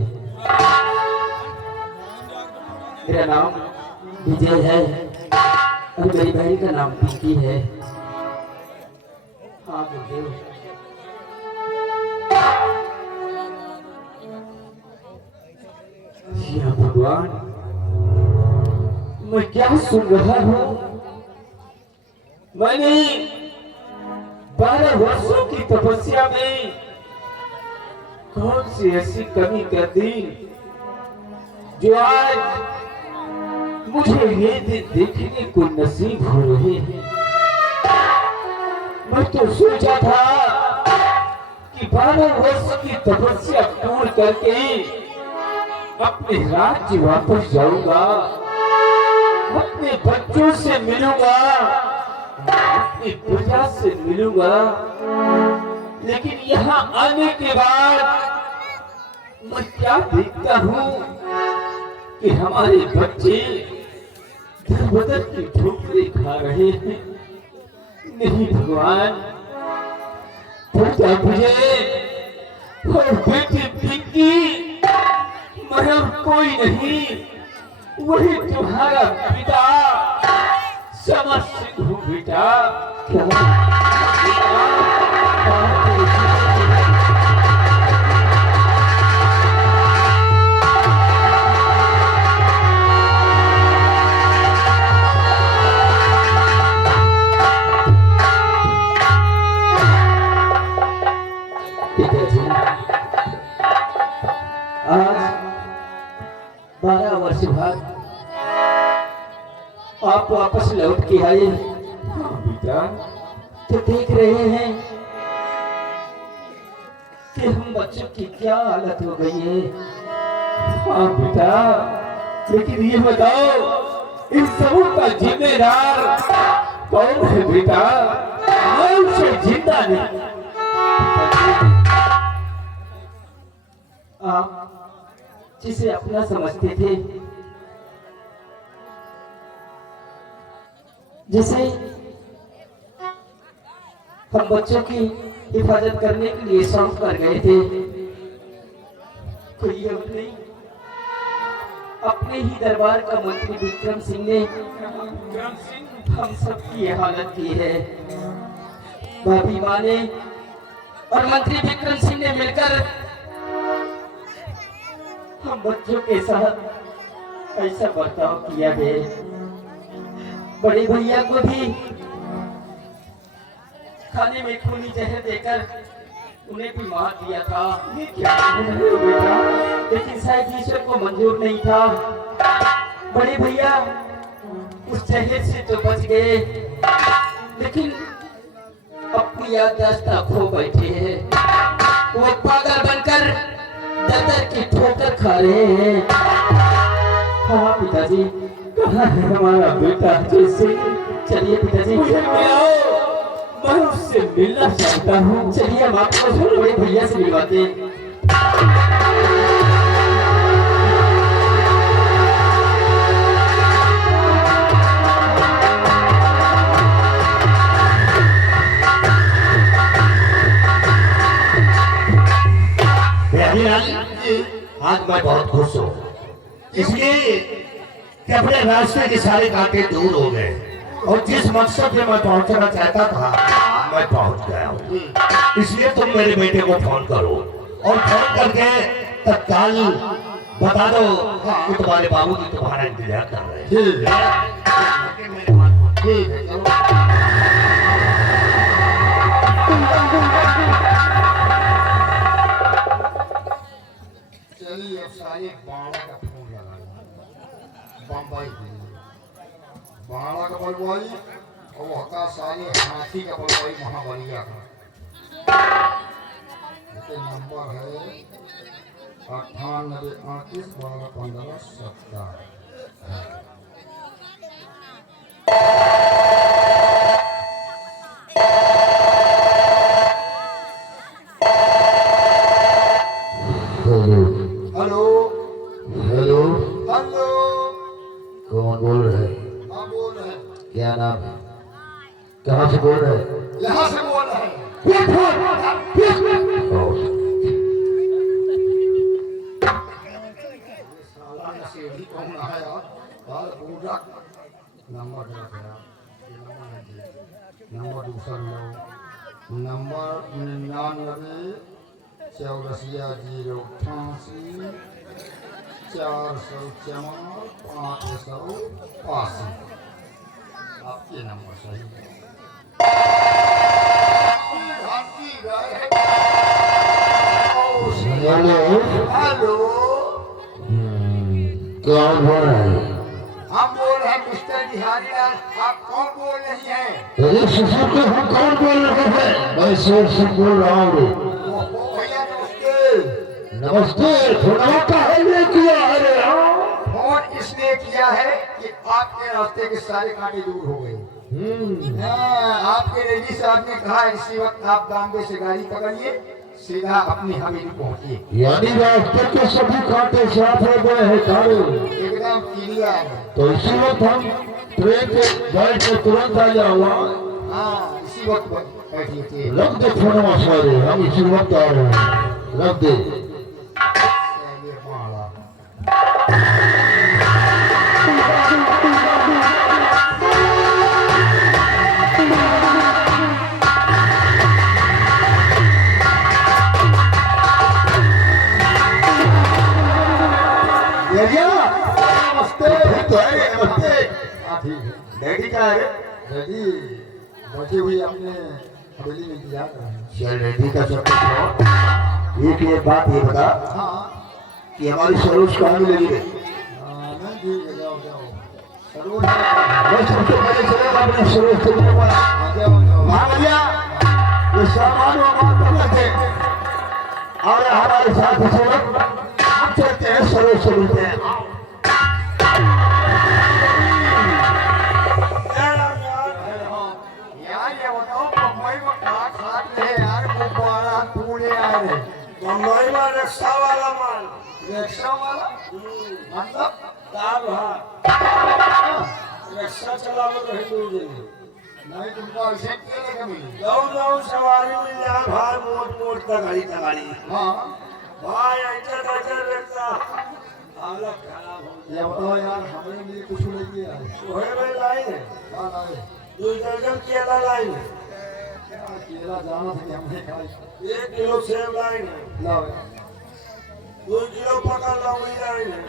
मेरा नाम विजय है और मेरी बहन का नाम पिंकी है। गुरुदेव। या भगवान, मैं क्या सुन रहा हूँ? मैंने 12 वर्षों की तपस्या में कौन सी ऐसी कमी कर दी जो आज मुझे ये दिन देखने को नसीब हो रहे हैं। मैं तो सोचा था कि 12 वर्ष की तपस्या पूर्ण करके अपने राज्य वापस जाऊंगा, अपने बच्चों से मिलूंगा, अपनी प्रजा से मिलूंगा, लेकिन यहाँ आने के बाद मैं क्या देखता हूँ कि हमारे बच्चे दर बदर की ठोकरें खा रहे हैं। नहीं भगवान, बेटा विजय और बेटी पिंकी, मैं और कोई नहीं, वही तुम्हारा पिता समर सिंह हूँ बेटा। आज 12 वर्ष बाद आप वापस लौट के आए। हाँ बेटा, तो देख रहे हैं कि हम बच्चों की क्या हालत हो गई है। हाँ बेटा, लेकिन ये बताओ, इन सबों का जिम्मेदार कौन है बेटा? मैं उसे जिंदा नहीं। आप जिसे अपना समझते थे, जिसे हम बच्चों की हिफाजत करने के लिए सौंप कर गए थे, कोई अपने ही दरबार का मंत्री विक्रम सिंह ने हम सबकी ये हालत की है। भाभी माँ ने और मंत्री विक्रम सिंह ने मिलकर हम बच्चों के साथ ऐसा बर्ताव किया है। बड़े भैया को भी खाने में खूनी जहर देकर उन्हें भी मार दिया था। ये क्या बेटा? लेकिन शायद ईश्वर को मंजूर नहीं था। बड़े भैया उस जहर से तो बच गए, लेकिन अपनी याददाश्त खो बैठे हैं। वो पागल बनकर दर की ठोकर खा रहे हैं। हाँ पिताजी, कहाँ है हमारा बेटा जैसे? चलिए पिताजी, मुझे मिलाओ, मैं उससे मिलना चाहता हूँ। चलिए हम आपको बड़े भैया से मिलवाते हैं। आज मैं बहुत खुश हूँ, इसलिए कि अपने रास्ते के सारे कांटे दूर हो गए और जिस मकसद पे मैं पहुंचना चाहता था मैं पहुंच गया हूँ। इसलिए तुम मेरे बेटे को फोन करो और फोन करके तत्काल बता दो कि तुम्हारे बाबूजी तुम्हारा इंतजार कर रहे हैं। चलिए अब सारे बाड़ा का फोन लगाया, बम्बई बाड़ा का बलवाई और हका सारे हाथी का बलवाई महाबलिया का। नंबर है 98 38 12 15 17। हेलो हेलो हेलो, कौन बोल रहे हैं? हाँ बोल रहे हैं। क्या नाम है? कहाँ से बोल रहे हैं? यहाँ से बोल रहे हैं। साला नशेड़ी कौन आया? बाल पूरा नंबर दूसरा लो, नंबर 94 चौरसिया 088 404 580। आपके नंबर सही है। हेलो, कौन बोल रहा है? हम बोल रहे हैं मिस्टर बिहारी लाल। आप कौन बोल रही हैं? अरे ससुर को हम कौन बोल रहे हैं? मैं शोर से बोल रहा हूँ। भैया नमस्ते। नमस्ते। थोड़ा काहे किया? अरे फोन इसलिए किया है कि आपके रास्ते के सारे कांटे दूर हो गए। आपके रेडी साहब ने कहा इसी वक्त आप बॉम्बे से गाड़ी पकड़िए, सीधा अपनी हवेली पहुंचिए। यानी रास्ते के सभी कांटे साफ हो गए हैं तारे? एकदम क्लियर। तो इसी वक्त हम ट्रेन के बैठ के तुरंत आ जाऊंगा। हाँ, इसी वक्त बैठिए। रख दे फोन सारे, हम इसी वक्त आ रहे हैं। रख दे। नमस्ते। तो है नमस्ते। हाँ ठीक है। डैडी का है? रेडी बची हुई अपने हवेली में इंतजार कर रहे हैं। चल रेडी का सब कुछ हो। एक बात ये बता हाँ कि हमारी सरोज कहाँ मिलेगी रे? नहीं ठीक है, जाओ जाओ। सरोज मैं सबसे पहले चलेगा अपने सरोज से मिलूंगा। जाओ जाओ। हाँ भैया, ये सामान वामान कर लेते और हमारे साथ सरोज हम चलते हैं, सरोज से मिलते हैं। यार ये बताओ मुंबई में कहाँ खाते हैं यार? गुब्बारा पूरे आ रहे। मुंबई में रिक्शा वाला माल, रिक्शा वाला मतलब दाल भात, रिक्शा चलावो तो हिंदू जी नहीं, तुमको ऐसे लेके मिली। जाऊं सवारी मिल जाए भाई, मोट तगाड़ी हाँ भाई, ऐसे रिक्शा हालत खराब हो ये बताओ यार, हमें लिए कुछ नहीं किया है। वही में लाइन है, हाँ लाए। 2 दर्जन केला लाइन है, केला जाना था कि हमने खाई। 1 किलो सेब लाइन है, लाओ 2 किलो पका लौड़ी लाइन है,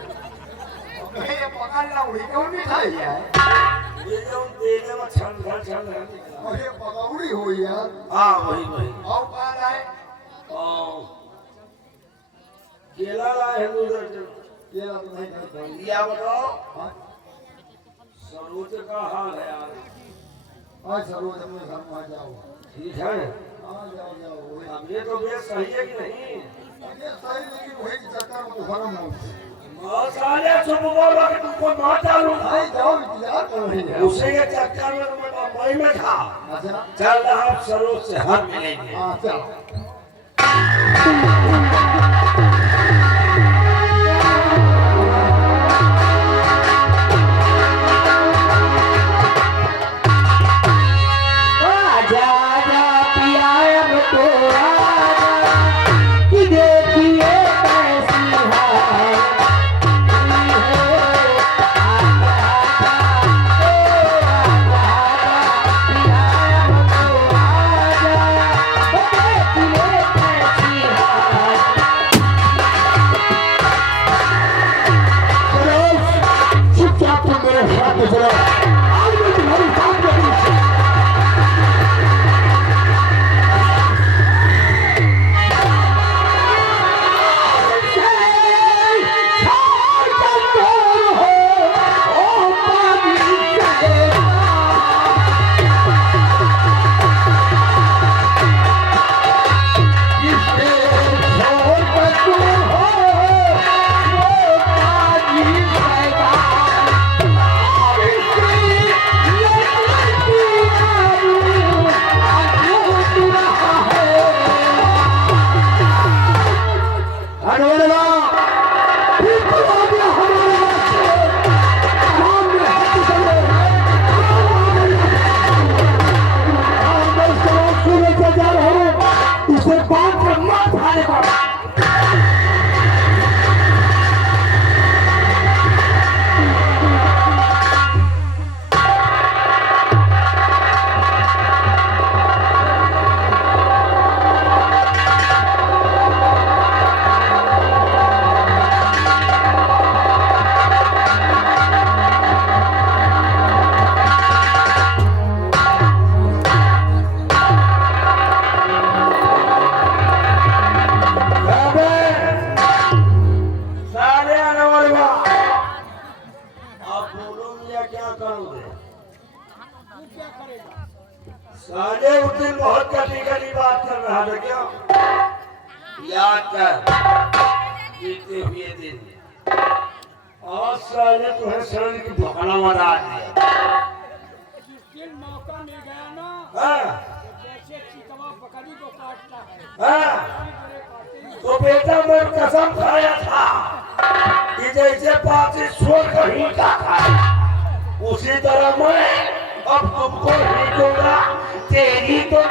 ये पकड़ ला, उड़ी क्यों नहीं खाई यार? ये जो तेले में छन निकला। और ये पकौड़ी हुई यार। हाँ वही और कहाँ लाए? और केला लाए हैं 2 दर्जन। केला तो नहीं खाई। या बताओ हाँ सरोज का हाल है यार? आज सरोज अपने घर में आ जाओ। ठीक है, हाँ जाओ जाओ। वही अब ये तो बेस सही है कि नहीं? ये सही, लेकिन वही चक्कर में बुखार में बहुत सारे चुप बोलो कि तुमको ना चालू भाई जाओ, इंतजार कर रही है। उसी के चक्कर में तुम्हें मुंबई में था। अच्छा चल रहा सरोज से हाथ मिलेंगे। हाँ चलो। आजा आजा पिया अब तो आजा, कि देखिए कैसी हाल चुपचाप तुम मेरे साथ में चलो। आज मैं तुम्हारी साथ में हूँ। बीते हुए दिन आज साले तुम्हें शरीर की भोकला बता दिया। जिस मौका मिल गया ना, हाँ, जैसे चितवा बकरी को काटता है, हाँ, तो बेटा मैं कसम खाया था कि जैसे पासी छोड़ कर ही का खाए, उसी तरह मैं अब तुमको ही दूंगा। तेरी तो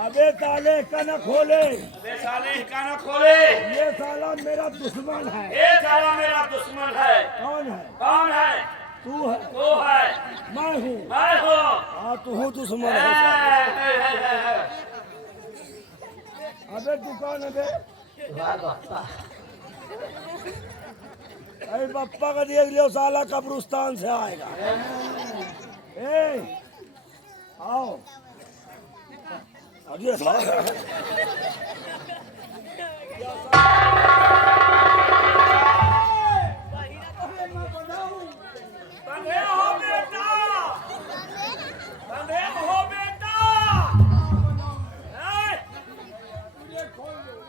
अबे ताले का न खोले, साले का ना खोले। ये साला मेरा दुश्मन है। ये साला मेरा दुश्मन है। कौन है? कौन है? तू है। तू है। मैं हूँ। मैं हूँ। हाँ तू हूँ दुश्मन है। अबे दुकान है बे। अरे बप्पा का देख लियो, साला कब्रिस्तान से आएगा। ए आओ अरे साला बंदे हो बेटा, बंदे हो बेटा।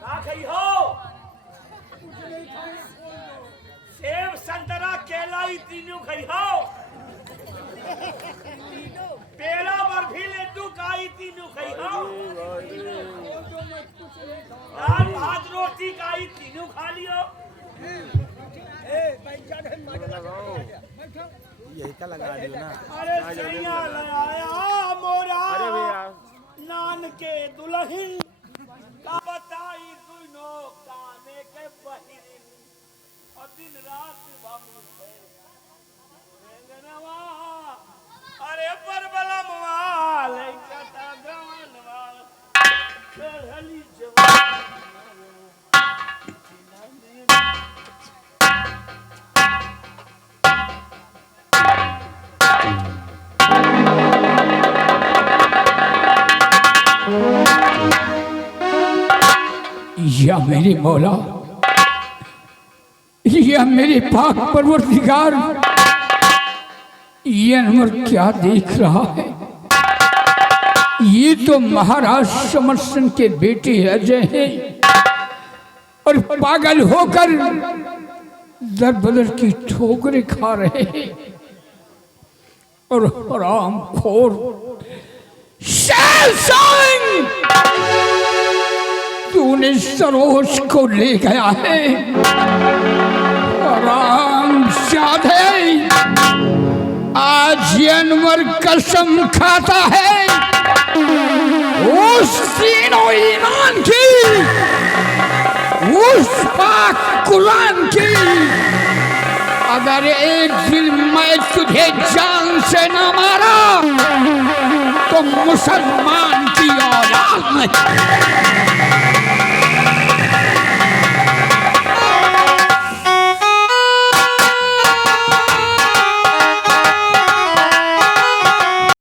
ना खई हो सेब संतरा केला ही तीनों खई हो। पेड़ा बर्फी लड्डू काई तीनों खई हो। दाल भात रोटी काई तीनों खा लियो। यही का लगा दियो ना। अरे सैया लगाया मोरा नान के दुल्हन का बताई दुनो काने के बहिन और दिन रात बाबू से रेंगनवा। अरे परबला मवाल कटा गवनवा चढ़ली जवान। या मेरे मौला, या मेरे पाक परवरदिगार, ये अनवर क्या देख रहा है? ये तो महाराज समरसन के बेटे अजय हैं और पागल होकर दर बदर की ठोकरें खा रहे हैं और हराम खोर तूने सरोज को ले गया है। हराम जादे, आज ये अनवर कसम खाता है उस तीनों ईमान की, उस पाक कुरान की, अगर एक दिन मैं तुझे जान से न मारा तो मुसलमान की औलाद नहीं।